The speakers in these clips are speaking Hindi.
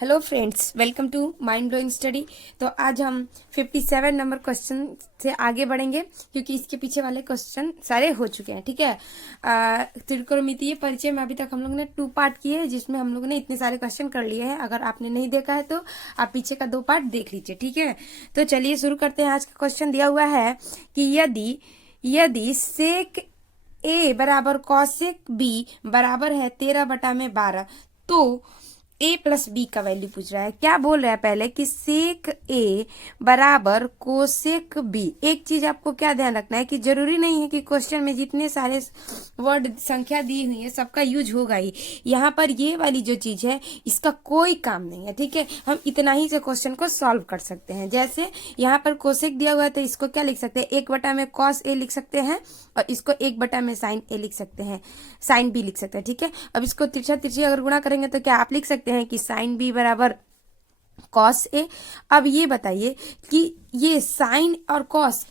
Hello friends, welcome to Mind Blowing Study. तो आज हम 57 नंबर क्वेश्चन से आगे बढ़ेंगे क्योंकि इसके पीछे वाले क्वेश्चन सारे हो चुके हैं। ठीक है, त्रिकोणमितीय परिचय में अभी तक हम लोग ने 2 पार्ट किए हैं जिसमें हम लोग ने इतने सारे क्वेश्चन कर लिए हैं। अगर आपने नहीं देखा है तो आप पीछे का 2 पार्ट देख लीजिए। ठीक है, तो चलिए शुरू करते हैं। आज का क्वेश्चन दिया हुआ है कि यदि सेक ए बराबर कॉसेक बी बराबर है 13/12 तो ए प्लस बी का वैल्यू पूछ रहा है। क्या बोल रहा है पहले कि सेक ए बराबर कोसेक बी। एक चीज आपको क्या ध्यान रखना है कि जरूरी नहीं है कि क्वेश्चन में जितने सारे वर्ड संख्या दी हुई है सबका यूज होगा ही। यहाँ पर ये वाली जो चीज है इसका कोई काम नहीं है। ठीक है, हम इतना ही से क्वेश्चन को सॉल्व कर सकते हैं। जैसे यहाँ पर कोसेक दिया हुआ है तो इसको क्या लिख सकते हैं, 1/में कॉस ए लिख सकते हैं और इसको 1/में साइन ए लिख सकते हैं, साइन बी लिख सकते हैं। ठीक है, अब इसको तिरछा तिरछी अगर गुणा करेंगे तो क्या आप लिख सकते हैं कि साइन बी बराबर कॉस ए। अब ये बताइए कि ये साइन और कॉस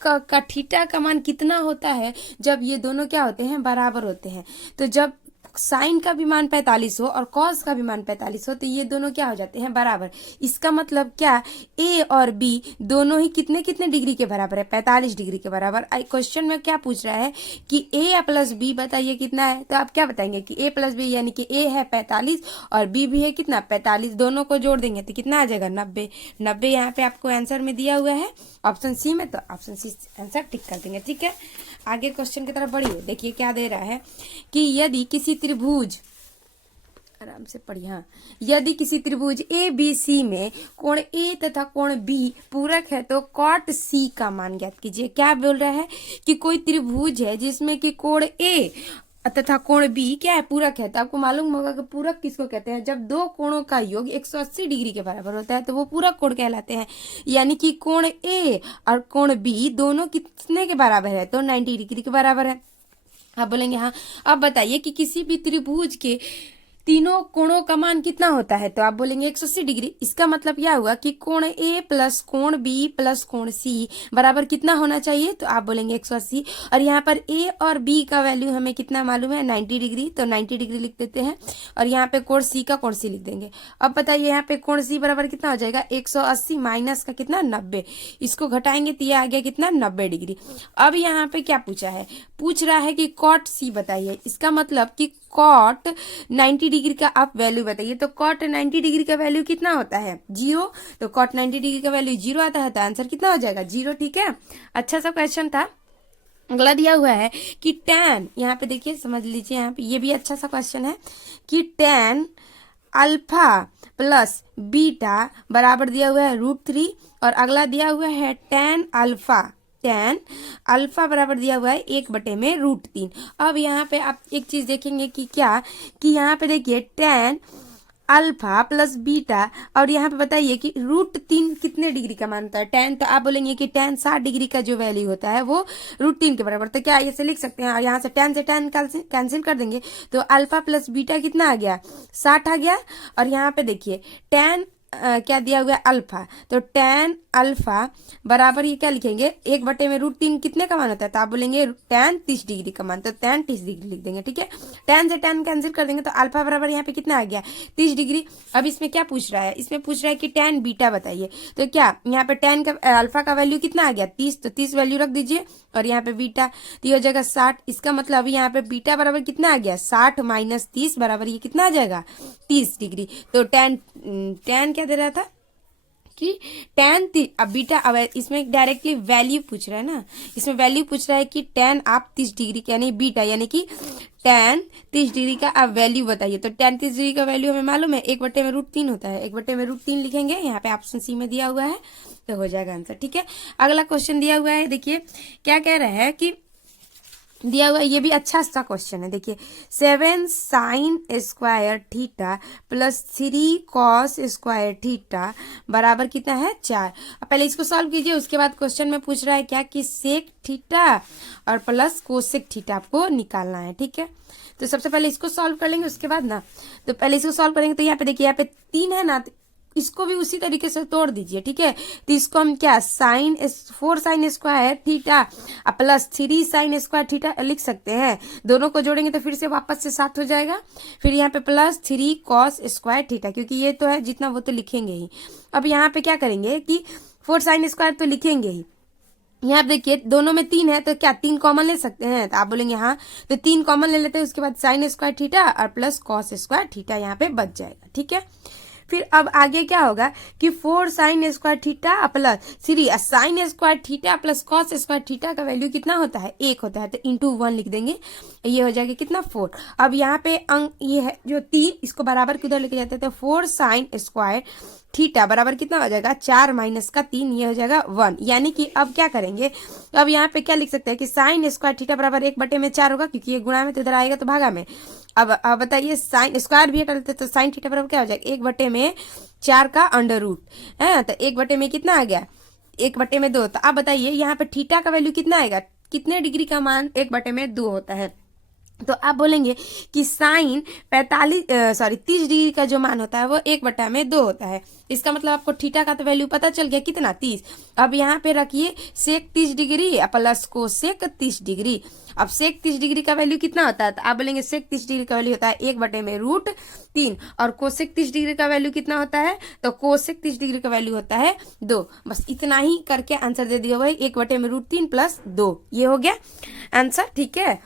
का थीटा का मान कितना होता है जब ये दोनों क्या होते हैं, बराबर होते हैं। तो जब साइन का भी मान 45 हो और कॉस का भी मान 45 हो तो ये दोनों क्या हो जाते हैं, बराबर। इसका मतलब क्या, ए और बी दोनों ही कितने कितने डिग्री के बराबर है, 45 डिग्री के बराबर। क्वेश्चन में क्या पूछ रहा है कि ए प्लस बी बताइए कितना है। तो आप क्या बताएंगे कि ए प्लस बी यानी कि ए है 45 और बी भी है कितना, 45। दोनों को जोड़ देंगे तो कितना आ जाएगा, 90। 90 यहाँ पे आपको आंसर में दिया हुआ है ऑप्शन सी में, तो ऑप्शन सी आंसर टिक कर देंगे। ठीक है, आगे क्वेश्चन की तरफ बढ़िए। देखिए क्या दे रहा है कि यदि किसी त्रिभुज, आराम से पढ़िए, हाँ, यदि किसी त्रिभुज ए बी सी में कोण ए तथा कोण बी पूरक है तो कॉट सी का मान ज्ञात कीजिए। क्या बोल रहा है कि कोई त्रिभुज है जिसमें कि कोण ए तथा कोण बी क्या है, पूरक है। तो आपको मालूम होगा कि पूरक किसको कहते हैं, जब दो कोणों का योग 180 डिग्री के बराबर होता है तो वो पूरक कोण कहलाते हैं। यानी कि कोण ए और कोण बी दोनों कितने के बराबर है, तो 90 डिग्री के बराबर है। आप बोलेंगे हाँ, अब बताइए कि किसी भी त्रिभुज के तीनों कोणों का मान कितना होता है, तो आप बोलेंगे 180 डिग्री। इसका मतलब क्या हुआ कि कोण ए प्लस कोण बी प्लस कोण सी बराबर कितना होना चाहिए, तो आप बोलेंगे 180। और यहाँ पर ए और बी का वैल्यू हमें कितना मालूम है, 90 डिग्री, तो 90 डिग्री लिख देते हैं। और यहाँ पे कोण सी का कोण सी लिख देंगे। अब बताइए यहाँ पे कोण सी बराबर कितना हो जाएगा, 180 माइनस का कितना, 90। इसको घटाएंगे तो ये आ गया कितना, 90 डिग्री। अब यहाँ पे क्या पूछा है, पूछ रहा है कि कॉट सी बताइए। इसका मतलब कि कॉट 90 डिग्री का आप वैल्यू बताइए। तो कॉट 90 डिग्री का वैल्यू कितना होता है, 0। तो कॉट 90 डिग्री का वैल्यू 0 आता है तो आंसर कितना हो जाएगा, 0। ठीक है, अच्छा सा क्वेश्चन था। अगला दिया हुआ है कि tan, यहाँ पे देखिए समझ लीजिए, यहाँ पे ये भी अच्छा सा क्वेश्चन है कि tan अल्फा प्लस बीटा बराबर दिया हुआ है √3। और अगला दिया हुआ है tan अल्फा बराबर दिया हुआ है 1/√3। अब यहाँ पे आप एक चीज देखेंगे कि क्या, कि यहाँ पे देखिए tan अल्फा प्लस बीटा और यहाँ पे बताइए कि √3 कितने डिग्री का मान होता है, tan। तो आप बोलेंगे कि tan 60 डिग्री का जो वैल्यू होता है वो √3 के बराबर। तो क्या ऐसे लिख सकते हैं और यहाँ से tan कैंसिल कर देंगे तो अल्फा प्लस बीटा कितना आ गया, 60 आ गया। और यहाँ पे देखिए tan क्या दिया हुआ है, अल्फा। तो tan अल्फा बराबर ये क्या लिखेंगे, 1/√3 कितने का मान होता है, तो आप बोलेंगे tan 30 डिग्री का मान, तो tan 30 डिग्री लिख देंगे। ठीक है, tan से tan कैंसिल कर देंगे तो अल्फा बराबर यहाँ पे कितना आ गया, 30 डिग्री। अब इसमें क्या पूछ रहा है, इसमें पूछ रहा है कि tan बीटा बताइए। तो क्या यहाँ पे tan का अल्फा का वैल्यू कितना आ गया, 30, तो 30 वैल्यू रख दीजिए और यहाँ पे बीटा तो ये हो जाएगा 60। इसका मतलब अभी यहाँ पे बीटा बराबर कितना आ गया, 60 माइनस 30 बराबर ये कितना आ जाएगा, 30 डिग्री। तो tan क्या दे रहा था कि tan, अब बीटा, अब इसमें डायरेक्टली वैल्यू पूछ रहा है ना, इसमें वैल्यू पूछ रहा है कि tan आप 30 डिग्री यानी बीटा यानी कि tan 30 डिग्री का आप वैल्यू बताइए। तो tan 30 डिग्री का वैल्यू हमें मालूम है 1/√3 होता है, 1/√3 लिखेंगे। यहाँ पे ऑप्शन सी में दिया हुआ है तो हो जाएगा आंसर। ठीक है, अगला क्वेश्चन दिया हुआ है। देखिए क्या कह रहा है कि दिया हुआ, ये भी अच्छा सा क्वेश्चन है। देखिए 7 sign square theta plus 3 cos square theta बराबर कितना है, 4। पहले इसको सॉल्व कीजिए, उसके बाद क्वेश्चन में पूछ रहा है क्या कि सेक थीटा और प्लस कोसेक थीटा आपको निकालना है। ठीक है, तो सबसे पहले इसको सॉल्व कर लेंगे उसके बाद ना, तो पहले इसको सॉल्व करेंगे। तो यहाँ पे देखिए, यहाँ पे 3 है ना, इसको भी उसी तरीके से तोड़ दीजिए, ठीक है। तो इसको हम क्या sine 4 sine square theta plus 3 sine square theta लिख सकते हैं। दोनों को जोड़ेंगे तो फिर से वापस से 7 हो जाएगा, फिर यहाँ पे प्लस 3 कॉस स्क्वायर थीटा, क्योंकि ये तो है जितना वो तो लिखेंगे ही। अब यहाँ पे क्या करेंगे कि 4 साइन स्क्वायर तो लिखेंगे ही, यहाँ पे देखिए दोनों में 3 है तो क्या 3 कॉमन ले सकते हैं, तो आप बोलेंगे हाँ, तो 3 कॉमन ले लेते हैं। उसके बाद साइन स्क्वायर थीटा और प्लस कॉस स्क्वायर थीटा यहाँ पे बच जाएगा, ठीक है। फिर अब आगे क्या होगा कि 4 sine square theta plus 3 sine square theta plus cos square theta का वैल्यू कितना होता है, 1 होता है, तो इंटू 1 लिख देंगे, ये हो जाएगा कितना 4। अब यहाँ पे अंक ये है जो 3, इसको बराबर किधर लेके जाते हैं, तो 4 साइन स्क्वायर थीटा बराबर कितना हो जाएगा 4 माइनस का 3, ये हो जाएगा 1। यानी कि अब क्या करेंगे, अब यहाँ पे क्या लिख सकते हैं कि साइन स्क्वायर थीटा बराबर 1/4 होगा, क्योंकि ये गुणा में तो इधर आएगा तो भागा में। अब बताइए साइन स्क्वायर भी हटा लेते तो साइन थीटा बराबर क्या हो जाएगा 1/4 का अंडर रूट है, तो 1 में कितना आ गया 1/2। तो अब बताइए यहाँ पे थीटा का वैल्यू कितना आएगा, कितने डिग्री का मान 1/2 होता है, तो आप बोलेंगे कि साइन 30 डिग्री का जो मान होता है वो 1/2 होता है। इसका मतलब आपको थीटा का तो वैल्यू पता चल गया कितना 30। अब यहाँ पे रखिए सेक 30 डिग्री प्लस कोसेक 30 डिग्री। अब सेक 30 डिग्री का वैल्यू कितना होता है, तो आप बोलेंगे सेक 30 डिग्री का वैल्यू होता है 1/√3, और कोसेक 30 डिग्री का वैल्यू कितना होता है, तो कोसेक 30 डिग्री का वैल्यू होता है 2। बस इतना ही करके आंसर दे दिया भाई, 1/√3 प्लस 2, ये हो गया आंसर, ठीक है।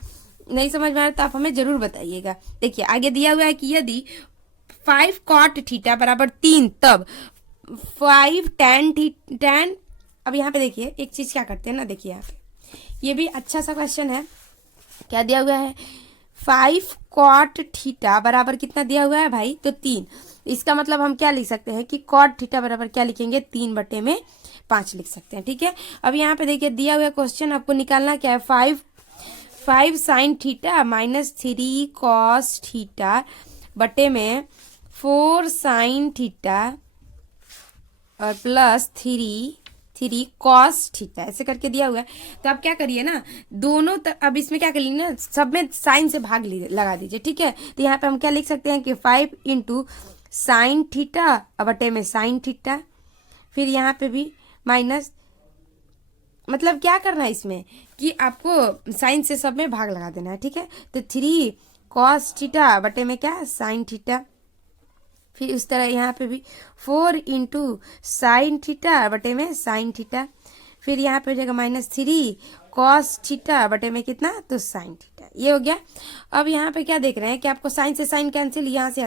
नहीं समझ में आ रहा तो आप हमें जरूर बताइएगा। देखिए आगे दिया हुआ है कि यदि 5 कॉट थीटा बराबर 3 तब 5 tan। अब यहाँ पे देखिए एक चीज क्या करते हैं ना, देखिए यहाँ पे ये भी अच्छा सा क्वेश्चन है, क्या दिया हुआ है 5 कॉट थीटा बराबर कितना दिया हुआ है भाई, तो 3। इसका मतलब हम क्या लिख सकते हैं कि कॉट थीटा बराबर क्या लिखेंगे 3/5 लिख सकते हैं, ठीक है। अब यहाँ पे देखिए दिया हुआ क्वेश्चन आपको निकालना क्या है, 5 sine theta minus 3 cos theta बटे में 4 साइन थीटा और प्लस 3 कॉस थीटा, ऐसे करके दिया हुआ है। तो आप क्या करिए ना, दोनों अब इसमें क्या करिए ना, सब में साइन से भाग लगा दीजिए, ठीक है। तो यहाँ पे हम क्या लिख सकते हैं कि 5 इंटू साइन थीटा बटे में साइन थीटा, फिर यहाँ पे भी माइनस, मतलब क्या करना है इसमें कि आपको साइन से सब में भाग लगा देना है, ठीक है। तो 3 कॉस थीटा बटे में क्या साइन थीटा, फिर उस तरह यहाँ पे भी 4 इंटू साइन थीटा बटे में साइन थीटा, फिर यहाँ पे हो जाएगा -3 कॉस थीटा बटे में कितना, तो साइन थीटा, ये हो गया। अब यहाँ पे क्या देख रहे हैं कि आपको साइन से साइन कैंसिल, यहाँ से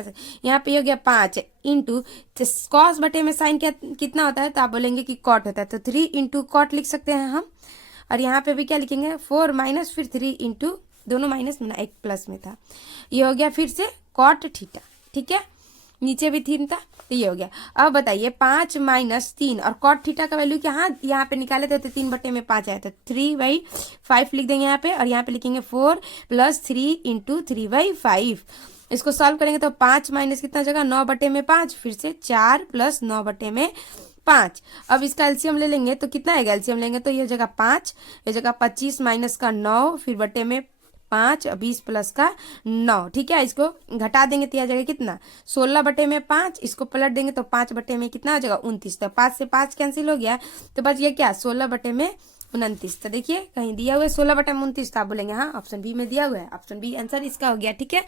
यहाँ पे हो गया 5 इंटू कॉस बटे में साइन कितना होता है, तो आप बोलेंगे कि कॉट होता है, तो 3 इंटू कॉट लिख सकते हैं हम। और यहाँ पे भी क्या लिखेंगे 4 माइनस फिर 3 इंटू, दोनों माइनस में ना एक प्लस में था, ये हो गया फिर से कॉट थीटा, ठीक है। नीचे भी 3 था, तो ये हो गया। अब बताइए 5 माइनस 3 और कॉट थीटा का वैल्यू क्या, यहाँ पे निकाले थे तो 3/5 आया, तो 3/5 लिख देंगे यहाँ पे, और यहाँ पे लिखेंगे 4 प्लस 3 इंटू 3/5। इसको सॉल्व करेंगे तो 5 माइनस कितना जगह 9/5, फिर से 4 प्लस 9/5। अब इसका एलसीएम ले लेंगे तो कितना आएगा, एलसीएम लेंगे तो ये जगह 5, ये जगह 25 माइनस का 9, फिर बटे में 5, 20 प्लस का 9, ठीक है। इसको घटा देंगे तो आ जाएगा कितना 16/5, इसको पलट देंगे तो 5 में कितना आ जाएगा 29, तो 5 से 5 कैंसिल हो गया, तो बच गया क्या 16/29। तो देखिए कहीं दिया हुआ है 16/29, तो आप बोलेंगे हाँ ऑप्शन बी में दिया हुआ है, ऑप्शन बी आंसर इसका हो गया, ठीक है।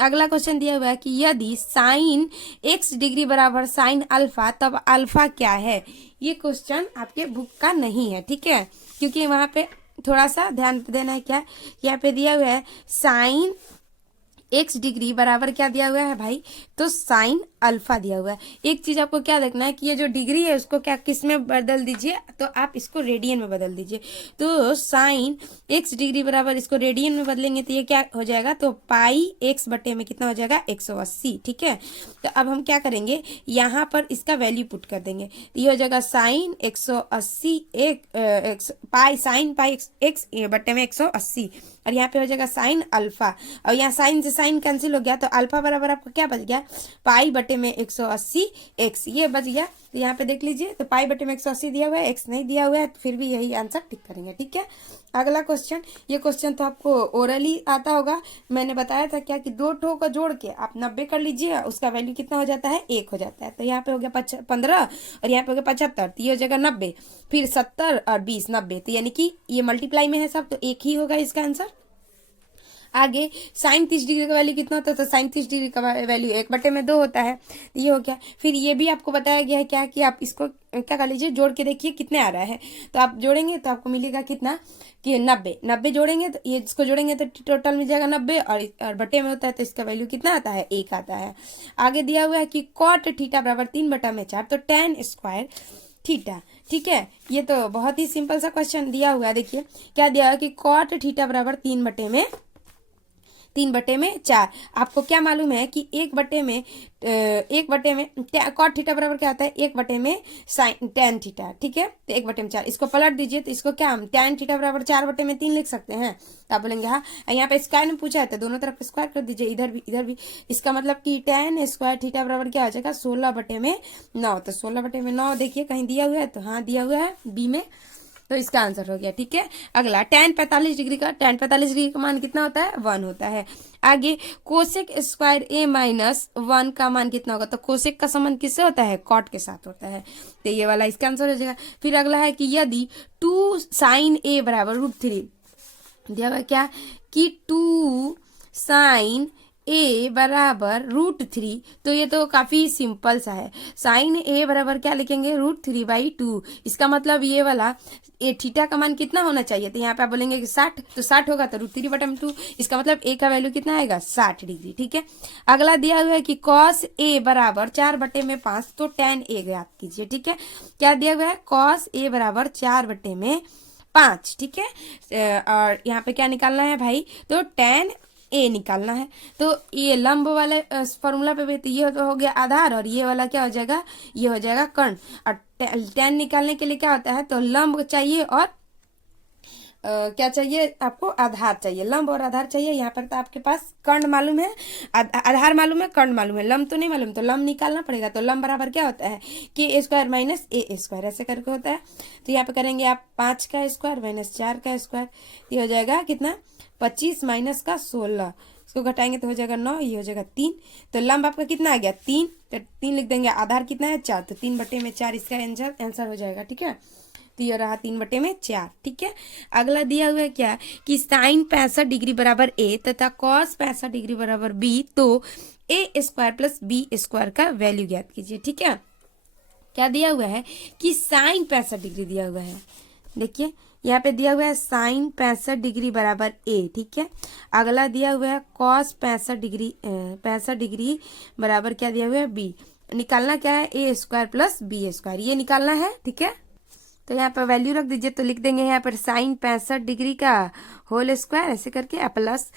अगला क्वेश्चन दिया हुआ है कि यदि साइन x डिग्री बराबर साइन अल्फा तब अल्फा क्या है। ये क्वेश्चन आपके बुक का नहीं है, ठीक है, क्योंकि वहां पे थोड़ा सा ध्यान देना है, क्या यहाँ पे दिया हुआ है साइन x डिग्री बराबर क्या दिया हुआ है भाई, तो साइन अल्फा दिया हुआ है। एक चीज आपको क्या देखना है कि ये जो डिग्री है उसको क्या किस में बदल दीजिए, तो आप इसको रेडियन में बदल दीजिए। तो साइन x डिग्री बराबर इसको रेडियन में बदलेंगे तो ये क्या हो जाएगा, तो पाई x बटे में कितना हो जाएगा 180, ठीक है। तो अब हम क्या करेंगे, यहाँ पर इसका वैल्यू पुट कर देंगे, ये हो जाएगा sine 180 pi sine pi x बटे में 180, और यहाँ पे हो जाएगा साइन अल्फा, और यहाँ साइन से साइन कैंसिल हो गया, तो अल्फा बराबर आपका क्या बच गया पाई बटे में 180 x, ये बच गया। तो यहाँ पे देख लीजिए, तो पाई बटे में 180 दिया हुआ है, x नहीं दिया हुआ है, तो फिर भी यही आंसर टिक करेंगे, ठीक है। अगला क्वेश्चन, ये क्वेश्चन तो आपको ओरली आता होगा, मैंने बताया था क्या कि दो ठो को जोड़ के आप 90 कर लीजिए, उसका वैल्यू कितना हो जाता है, 1 हो जाता है। तो यहाँ पे हो गया 15 और यहाँ पे हो गया 75, तो ये हो जाएगा 90, फिर 70 और 20 90, तो यानी कि ये मल्टीप्लाई में है सब, तो 1 ही होगा इसका आंसर। आगे साइन 30 डिग्री का वैल्यू कितना होता है, तो साइन 30 डिग्री का वैल्यू 1/2 होता है, ये हो गया। फिर ये भी आपको बताया गया है क्या कि आप इसको क्या कर लीजिए, जोड़ के देखिए कितने आ रहा है, तो आप जोड़ेंगे तो आपको मिलेगा कितना कि 90 जोड़ेंगे, तो ये इसको जोड़ेंगे तो टोटल मिल जाएगा 90, और बटे में होता है तो इसका वैल्यू कितना आता है, 1 आता है। आगे दिया हुआ है कि कॉट थीटा बराबर 3/4, तो tan स्क्वायर थीटा, ठीक है। ये तो बहुत ही सिंपल सा क्वेश्चन दिया हुआ है। देखिए क्या दिया हुआ है कि कॉट थीटा बराबर 3/4। आपको क्या मालूम है कि 1/में कॉट थीटा बराबर क्या होता है, 1/में साइन tan थीटा, ठीक है। तो 1/4 इसको पलट दीजिए, तो इसको क्या हम tan थीटा बराबर 4/3 लिख सकते हैं। तो आप बोलेंगे हाँ, यहाँ पे स्क्वायर में पूछा है तो दोनों तरफ स्क्वायर कर दीजिए, इधर भी। इसका मतलब कि tan स्क्वायर थीटा बराबर क्या हो जाएगा, 16/9। तो 16/9 देखिए कहीं दिया हुआ है, तो हाँ दिया हुआ है बी में, तो इसका आंसर हो गया, ठीक है। अगला tan 45 डिग्री का मान कितना होता है, 1 होता है। आगे कोसेक स्क्वायर a-1 का मान कितना होगा, तो कोसेक का संबंध किससे होता है, कॉट के साथ होता है, तो ये वाला इसका आंसर हो जाएगा। फिर अगला है कि यदि 2 sin a बराबर √3 दिया हुआ क्या कि 2 sin a बराबर √3, तो ये तो काफी सिंपल सा है। साइन a बराबर क्या लिखेंगे, √3/2। इसका मतलब ये वाला ए थीटा का मान कितना होना चाहिए, तो यहाँ पे आप बोलेंगे कि 60, तो 60 होगा तो √3/2, इसका मतलब a का वैल्यू कितना आएगा, 60 डिग्री, ठीक है। अगला दिया हुआ है कि cos a बराबर 4/5, तो tan a ज्ञात कीजिए, ठीक है। क्या दिया हुआ है, cos a बराबर 4/5, ठीक है। और यहाँ पे क्या निकालना है भाई, तो tan ए निकालना है। तो ये लंब वाले फॉर्मूला पे भी, तो ये तो हो गया आधार, और ये वाला क्या हो जाएगा, ये हो जाएगा कर्ण। और tan निकालने के लिए क्या होता है, तो लंब चाहिए और क्या चाहिए आपको, आधार चाहिए, लंब और आधार चाहिए। यहाँ पर तो आपके पास कर्ण मालूम है, आधार मालूम है, कर्ण मालूम है, लंब तो नहीं मालूम, तो लंब निकालना पड़ेगा। तो लंब बराबर क्या होता है कि a² - a², ऐसे करके होता है। तो यहाँ पे करेंगे आप 5 का स्क्वायर - 4 का स्क्वायर, ये हो जाएगा कितना, 25 - 16, इसको घटाएंगे तो हो जाएगा 9, ये हो जाएगा 3। तो लंब आपका कितना आ गया, 3, तो 3 लिख देंगे। आधार कितना है, 4, तो 3/4 इसका आंसर हो जाएगा, ठीक है। तो ये रहा 3/4, ठीक है। अगला दिया हुआ है क्या कि साइन 65 डिग्री बराबर a तथा कॉस 65 डिग्री बराबर b, तो a² + b² का वैल्यू ज्ञात कीजिए, ठीक है। क्या दिया हुआ है कि साइन 65 डिग्री दिया हुआ है, देखिए यहाँ पे दिया हुआ है साइन 65 डिग्री बराबर a, ठीक है। अगला दिया हुआ है कॉस 65 डिग्री बराबर क्या दिया हुआ है, b। निकालना क्या है, a² + b², ये निकालना है, ठीक है। तो यहाँ पर वैल्यू रख दीजिए, तो लिख देंगे यहाँ पर साइन 65 डिग्री का होल स्क्वायर ऐसे करके प्लस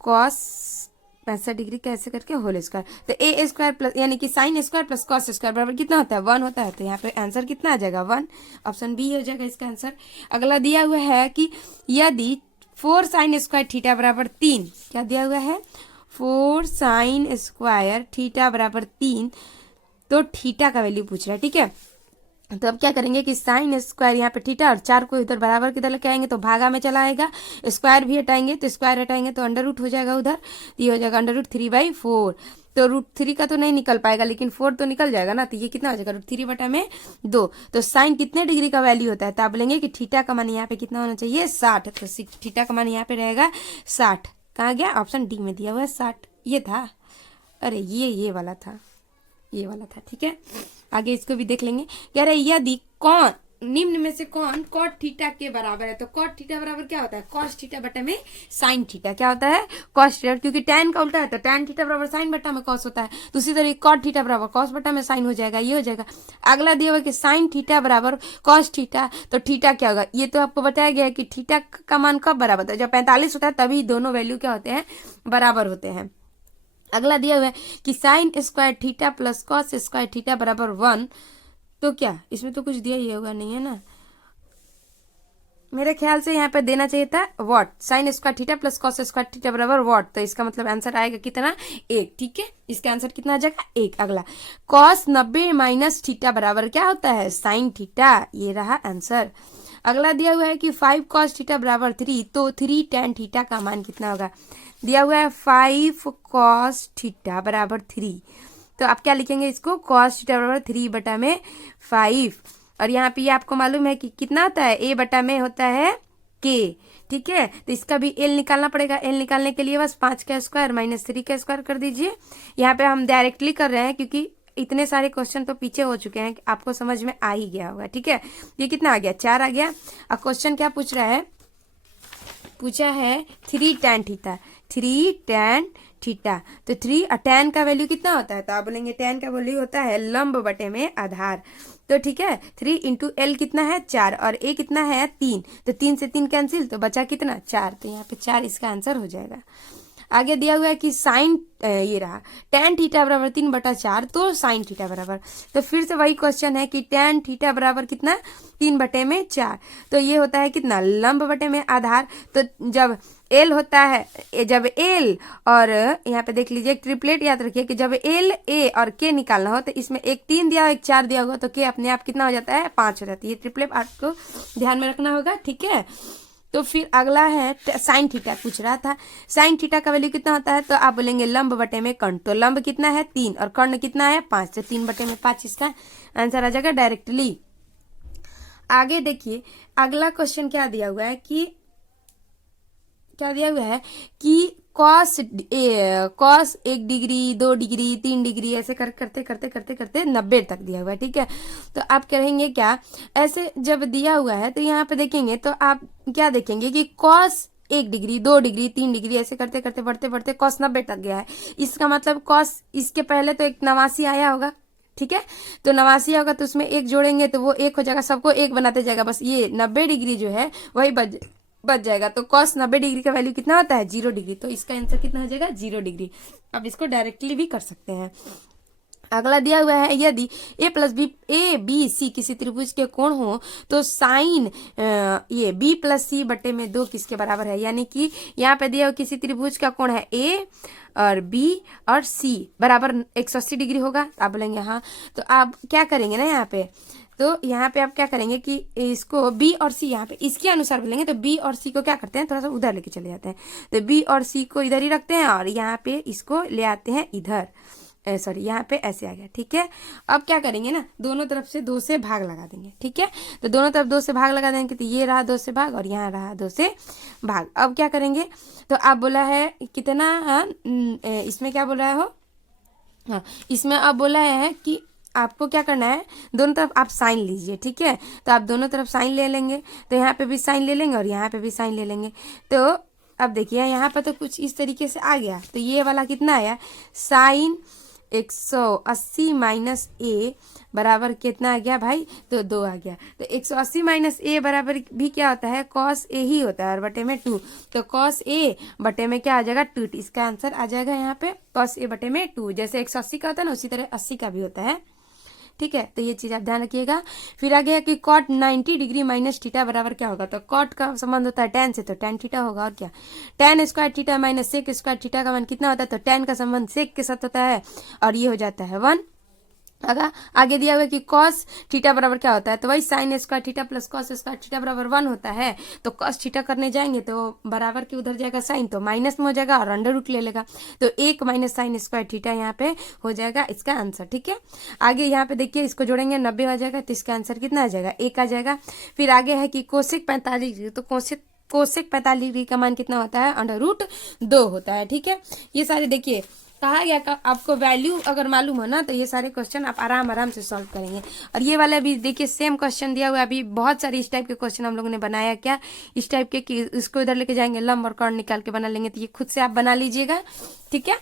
कॉस 65 डिग्री का ऐसे करके होल स्क्वायर, तो a² यानी कि sine square plus cos square बराबर कितना होता है, 1 होता है। तो यहाँ पे आंसर कितना आ जाएगा, 1, ऑप्शन बी हो जाएगा इसका आंसर। अगला दिया हुआ है कि यदि 4 sin स्क्वायर थीटा बराबर 3, क्या दिया हुआ है, 4 sin स्क्वायर थीटा बराबर 3, तो थीटा का वैल्यू पूछ रहा है, ठीक है। तो अब क्या करेंगे कि साइन स्क्वायर यहाँ पे थीटा और 4 को इधर बराबर किधर लेके आएंगे, तो भागा में चला आएगा, स्क्वायर भी हटाएंगे तो स्क्वायर हटाएंगे तो अंडर रूट हो जाएगा उधर, तो ये हो जाएगा √3/4। तो √3 का तो नहीं निकल पाएगा, लेकिन 4 तो निकल जाएगा ना, तो ये कितना हो जाएगा, √3/2। तो साइन कितने डिग्री का वैल्यू होता है, तो आप बोलेंगे कि थीटा का मान यहाँ पे कितना होना चाहिए, 60। तो थीटा का मान यहाँ पे रहेगा 60। कहाँ गया, ऑप्शन डी में दिया हुआ है 60, ये था, अरे ये वाला था, ये वाला था, ठीक है। आगे इसको भी देख लेंगे। कह रहे यदि कौन निम्न में से कौन कॉट थीटा के बराबर है, तो कॉट थीटा बराबर क्या होता है, कॉस थीटा बटे में साइन थीटा, क्या होता है, कॉस थीटा, क्योंकि tan का उल्टा है तो tan थीटा बराबर साइन बटा में कॉस होता है, तो उसी तरह कॉट थीटा बराबर कॉस बटा में साइन हो जाएगा, ये हो जाएगा। अगला दिया हुआ कि साइन थीटा बराबर कॉस थीटा, तो थीटा क्या होगा, ये तो आपको बताया गया है कि थीटा का मान कब बराबर होता है, जब 45 होता है तभी दोनों वैल्यू क्या होते हैं, बराबर होते हैं। अगला दिया हुआ है कि sign square theta plus cos square theta बराबर 1, तो क्या इसमें तो कुछ दिया ही होगा, नहीं है ना, मेरे ख्याल से यहाँ पे देना चाहिए था what, sign square theta plus cos square theta बराबर वॉट, तो इसका मतलब आंसर आएगा कितना, 1, ठीक है। इसका आंसर कितना आ जाएगा, 1। अगला कॉस 90 - थीटा बराबर क्या होता है, साइन थीटा, ये रहा आंसर। अगला दिया हुआ है कि 5 cos थीटा बराबर 3, तो 3 tan थीटा का मान कितना होगा। दिया हुआ है 5 cos थीटा बराबर 3, तो आप क्या लिखेंगे इसको, cos थीटा बराबर 3/5। और यहाँ पे आपको मालूम है कि कितना होता है, a/में होता है k, ठीक है। तो इसका भी l निकालना पड़ेगा। l निकालने के लिए बस 5 का स्क्वायर माइनस 3 का स्क्वायर कर दीजिए। यहाँ पे हम डायरेक्टली कर रहे हैं क्योंकि इतने सारे क्वेश्चन तो पीछे हो चुके हैं, आपको समझ में आ ही गया होगा, ठीक है। ये कितना आ गया, 4 आ गया। अब क्वेश्चन क्या पूछ रहा है, पूछा है 3 tan थीटा, 3 tan थीटा। तो 3 और tan का वैल्यू कितना होता है, तो आप बोलेंगे tan का वैल्यू होता है लंब बटे में आधार। तो ठीक है, 3 इंटू l कितना है 4 और a कितना है 3, तो 3 से 3 कैंसिल, तो बचा कितना 4, तो यहाँ पे 4 इसका आंसर हो जाएगा। आगे दिया हुआ है कि साइन ये रहा tan थीटा बराबर 3/4, तो साइन थीटा बराबर, तो फिर से वही क्वेश्चन है कि tan थीटा बराबर कितना 3/4, तो ये होता है कितना लंब बटे में आधार। तो जब एल होता है, जब एल और यहाँ पे देख लीजिए ट्रिपलेट याद रखिए कि जब एल ए और के निकालना हो तो इसमें एक 3 दिया हो एक 4 दिया होगा, तो के अपने आप कितना हो जाता है 5 हो जाती है। ट्रिपलेट आपको ध्यान में रखना होगा, ठीक है। तो फिर अगला है साइन थीटा पूछ रहा था, साइन थीटा का वैल्यू कितना होता है, तो आप बोलेंगे लंब बटे में कर्ण, तो लंब कितना है 3 और कर्ण कितना है 5, तो 3/5 इसका आंसर आ जाएगा डायरेक्टली। आगे देखिए अगला क्वेश्चन क्या दिया हुआ है कि कॉस 1 डिग्री 2 डिग्री 3 डिग्री ऐसे करते करते 90 तक दिया हुआ है, ठीक है। तो आप करेंगे क्या, ऐसे जब दिया हुआ है तो यहाँ पे देखेंगे तो आप क्या देखेंगे कि कॉस 1 डिग्री 2 डिग्री 3 डिग्री ऐसे करते बढ़ते कॉस 90 तक गया है। इसका मतलब कॉस इसके पहले तो एक 89 आया होगा, ठीक है। तो 89 होगा तो उसमें 1 जोड़ेंगे तो वो 1 हो जाएगा, सबको 1 बनाते जाएगा, बस ये 90 डिग्री जो है वही बच जाएगा। तो cos 90 डिग्री का वैल्यू कितना होता है 0 डिग्री, तो इसका आंसर कितना हो जाएगा 0 डिग्री। अब इसको डायरेक्टली भी कर सकते हैं। अगला दिया हुआ है यदि ए बी सी किसी त्रिभुज के कोण हो तो साइन ये b + c बटे में 2 किसके बराबर है। यानी कि यहाँ पे दिया हुआ किसी त्रिभुज का कोण है a और b और c बराबर 180 डिग्री होगा, आप बोलेंगे हाँ। तो आप क्या करेंगे ना यहाँ पे, तो यहाँ पे आप क्या करेंगे कि इसको b और c यहाँ पे इसके अनुसार बोलेंगे, तो b और c को क्या करते हैं थोड़ा सा उधर लेके चले जाते हैं, तो b और c को इधर ही रखते हैं और यहाँ पे इसको ले आते हैं इधर, सॉरी यहाँ पे ऐसे आ गया, ठीक है। अब क्या करेंगे ना, दोनों तरफ से 2 से भाग लगा देंगे, ठीक है। तो दोनों तरफ 2 से भाग लगा देंगे, तो ये रहा 2 से भाग और यहाँ रहा 2 से भाग। अब क्या करेंगे, तो आप बोला है कितना, इसमें क्या बोल रहा हो, हाँ इसमें आप बोला है कि आपको क्या करना है, दोनों तरफ आप साइन लीजिए, ठीक है। तो आप दोनों तरफ साइन ले लेंगे, तो यहाँ पे भी साइन ले लेंगे और यहाँ पे भी साइन ले लेंगे। तो अब देखिए यहाँ पर तो कुछ इस तरीके से आ गया, तो ये वाला कितना आया साइन 180 माइनस ए बराबर कितना आ गया भाई, तो 2 आ गया। तो 180 माइनस ए बराबर भी क्या होता है कॉस ए ही होता है और बटे में 2, तो कॉस ए बटे में क्या आ जाएगा 2, इसका आंसर आ जाएगा यहाँ पे कॉस ए बटे में 2। जैसे 180 का होता है ना उसी तरह 80 का भी होता है, ठीक है। तो ये चीज आप ध्यान रखिएगा। फिर आगे है कि कॉट 90 डिग्री माइनस थीटा बराबर क्या होगा, तो कॉट का संबंध होता है tan से, तो tan थीटा होगा और क्या tan square theta minus sec square theta का मान कितना होता है, तो tan का संबंध सेक के साथ होता है और ये हो जाता है 1। आगे दिया हुआ है कि cos थीटा बराबर क्या होता है, तो वही sign square theta plus cos square theta बराबर 1 होता है। तो cos थीटा करने जाएंगे तो बराबर के उधर जाएगा साइन, तो माइनस में हो जाएगा और अंडर रूट ले लेगा, तो 1 माइनस साइन स्क्वायर थीटा यहाँ पे हो जाएगा इसका आंसर, ठीक है। आगे यहाँ पे देखिए इसको जोड़ेंगे 90 आ जाएगा, तो इसका आंसर कितना आ जाएगा 1 आ जाएगा। फिर आगे है कि कोसेक 45 डिग्री, तो कोसेक 45 डिग्री का मान कितना होता है √2 होता है, ठीक है। ये सारे देखिए कहा गया का आपको वैल्यू अगर मालूम हो ना तो ये सारे क्वेश्चन आप आराम से सॉल्व करेंगे। और ये वाला भी देखिए सेम क्वेश्चन दिया हुआ है, अभी बहुत सारे इस टाइप के क्वेश्चन हम लोगों ने बनाया क्या इस टाइप के कि इसको इधर लेके जाएंगे लंब और कर्ण निकाल के बना लेंगे, तो ये खुद से आप बना लीजिएगा, ठीक है।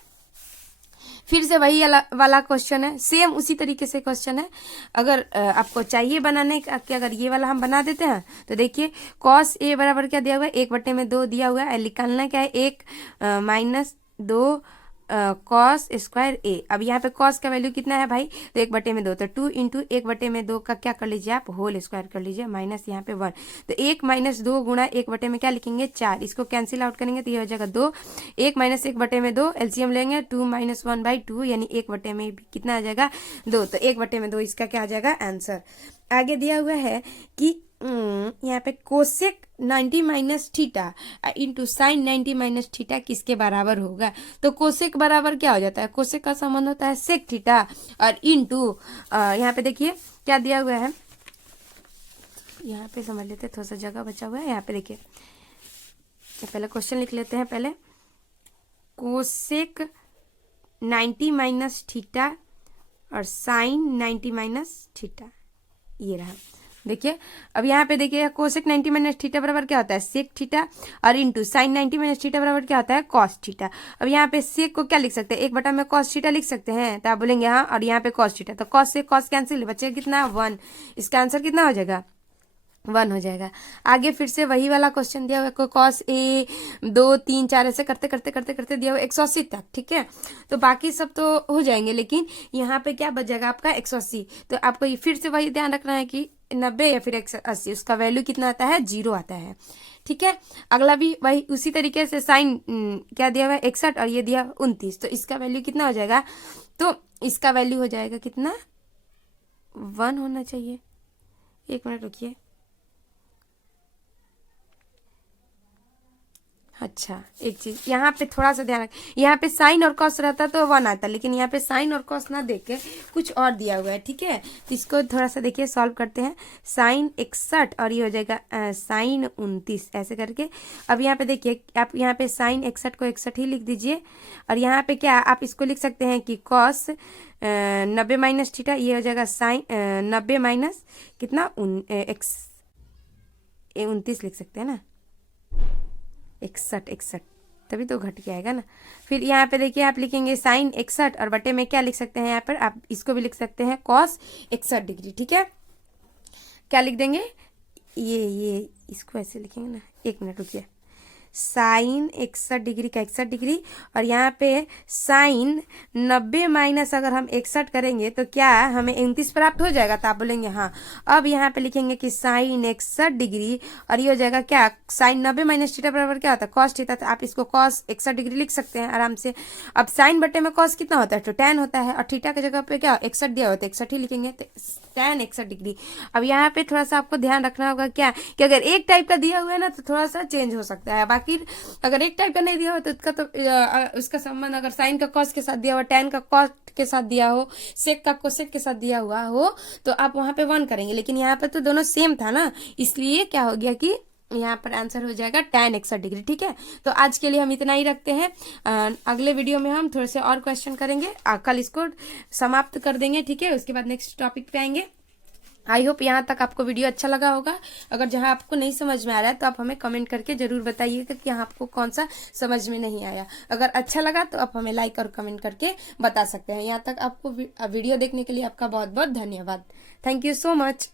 फिर से वही वाला क्वेश्चन है, सेम उसी तरीके से क्वेश्चन है। अगर आपको चाहिए बनाने का कि अगर ये वाला हम बना देते हैं तो देखिए cos a बराबर क्या दिया हुआ है 1/2 दिया हुआ है, निकालना क्या है 1 माइनस 2 cos स्क्वायर a। अब यहाँ पे cos का वैल्यू कितना है भाई, तो 1/2, तो 2 इंटू 1/2 का क्या कर लीजिए आप होल स्क्वायर कर लीजिए माइनस यहाँ पे 1, तो 1 माइनस 2 गुणा 1/2 में क्या लिखेंगे 4, इसको कैंसिल आउट करेंगे तो ये हो जाएगा 2, 1 माइनस 1/2 एलसीएम लेंगे 2 माइनस 1/2 यानी 1/में कितना आ जाएगा 2, तो 1/2 इसका क्या आ जाएगा आंसर। आगे दिया हुआ है कि यहाँ पे cosec 90 minus theta into sine 90 minus theta किसके बराबर होगा? तो कोसेक बराबर क्या हो जाता है? कोसेक का संबंध होता है सेक थीटा और इंटू यहाँ पे देखिए क्या दिया हुआ है, यहाँ पे समझ लेते हैं, थोड़ा सा जगह बचा हुआ है। यहाँ पे देखिए पहले क्वेश्चन लिख लेते हैं। पहले कोसेक 90 माइनस थीटा और साइन 90 माइनस थीटा, ये रहा। देखिए अब यहाँ पे देखिए कोसेक 90 माइनस थीटा बराबर क्या होता है? सेक थीटा और इंटू साइन 90 माइनस थीटा बराबर क्या होता है? Cos theta. अब यहाँ पे सेक को क्या लिख सकते हैं? 1 बटा में कॉस थीटा लिख सकते हैं, तो आप बोलेंगे हाँ, और यहाँ पे कॉस थीटा, तो कॉस से कॉस कैंसिल, बचेगा कितना? 1। इसका आंसर कितना हो जाएगा? 1 हो जाएगा। आगे फिर से वही वाला क्वेश्चन दिया हुआ है, कॉस ए 2 3 4 ऐसे करते करते करते करते दिया हुआ 180 तक, ठीक है। तो बाकी सब तो हो जाएंगे, लेकिन यहाँ पे क्या बच जाएगा आपका? 180। तो आपको ये फिर से वही ध्यान रखना है कि 90 या फिर 180, उसका वैल्यू कितना आता है? 0 आता है, ठीक है। अगला भी वही उसी तरीके से साइन क्या दिया हुआ है? 61 और ये दिया 29, तो इसका वैल्यू कितना हो जाएगा? तो इसका वैल्यू हो जाएगा कितना? 1 होना चाहिए। 1 मिनट रुकिए। अच्छा एक चीज यहाँ पे थोड़ा सा ध्यान रख, यहाँ पे साइन और कॉस रहता तो 1 आता, लेकिन यहाँ पे साइन और कॉस ना देके कुछ और दिया हुआ है, ठीक है। तो इसको थोड़ा सा देखिए सॉल्व करते हैं। साइन 61 और ये हो जाएगा साइन 29 ऐसे करके। अब यहाँ पे देखिए आप यहाँ पे साइन 61 को 61 ही लिख दीजिए, और यहाँ पे क्या आप इसको लिख सकते हैं कि कॉस 90 माइनस थीटा, ये हो जाएगा साइन 90 माइनस कितना 29 लिख सकते हैं ना, 61 तभी तो घट के आएगा ना। फिर यहाँ पे देखिए आप लिखेंगे साइन 61 और बटे में क्या लिख सकते हैं? यहाँ पर आप इसको भी लिख सकते हैं कॉस 61 डिग्री, ठीक है। क्या लिख देंगे? ये इसको ऐसे लिखेंगे ना, 1 मिनट रुकिए। साइन 61 डिग्री का 61 डिग्री, और यहाँ पे साइन 90 माइनस अगर हम 61 करेंगे तो क्या हमें 29 प्राप्त हो जाएगा? तो आप बोलेंगे हाँ। अब यहाँ पे लिखेंगे कि साइन 61 डिग्री और ये हो जाएगा क्या? साइन 90 माइनस थीटा बराबर क्या होता है? Cos theta. तो आप इसको कॉस 61 डिग्री लिख सकते हैं आराम से। अब साइन बटे में कॉस कितना होता है? तो tan होता है, और थीटा की जगह पे क्या 61 दिया होता है, 61 ही लिखेंगे, तो tan 61 डिग्री। अब यहाँ पे थोड़ा सा आपको ध्यान रखना होगा क्या कि अगर एक टाइप का दिया हुआ है ना तो थोड़ा सा चेंज हो सकता है, बाकी अगर एक टाइप का नहीं दिया हो तो उसका संबंध अगर साइन का कॉस के साथ दिया हुआ, tan का कॉस के साथ दिया हो, सेक का कोसेक के साथ दिया हुआ हो, तो आप वहां पे 1 करेंगे। लेकिन यहाँ पे तो दोनों सेम था ना, इसलिए क्या हो गया कि यहाँ पर आंसर हो जाएगा tan 61 डिग्री, ठीक है। तो आज के लिए हम इतना ही रखते हैं। अगले वीडियो में हम थोड़े से और क्वेश्चन करेंगे, कल इसको समाप्त कर देंगे, ठीक है। उसके बाद नेक्स्ट टॉपिक पे आएंगे। आई होप यहाँ तक आपको वीडियो अच्छा लगा होगा। अगर जहाँ आपको नहीं समझ में आ रहा है तो आप हमें कमेंट करके जरूर बताइएगा कि यहाँ आपको कौन सा समझ में नहीं आया। अगर अच्छा लगा तो आप हमें लाइक और कमेंट करके बता सकते हैं। यहाँ तक आपको वीडियो देखने के लिए आपका बहुत बहुत धन्यवाद। Thank you so much.